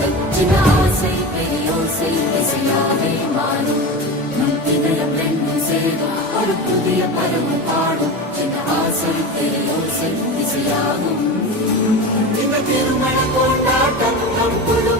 காதல் சின்ன ஆசை பெரியோசை இசையாவே மாறும் நம் இதயம் ரெண்டும் சேரும் ஒரு புதிய பருவம் பாடும் சின்ன ஆசை பெரியோசை இசையாகும் இந்த திருமண கொண்டாட்டம் நம் குழு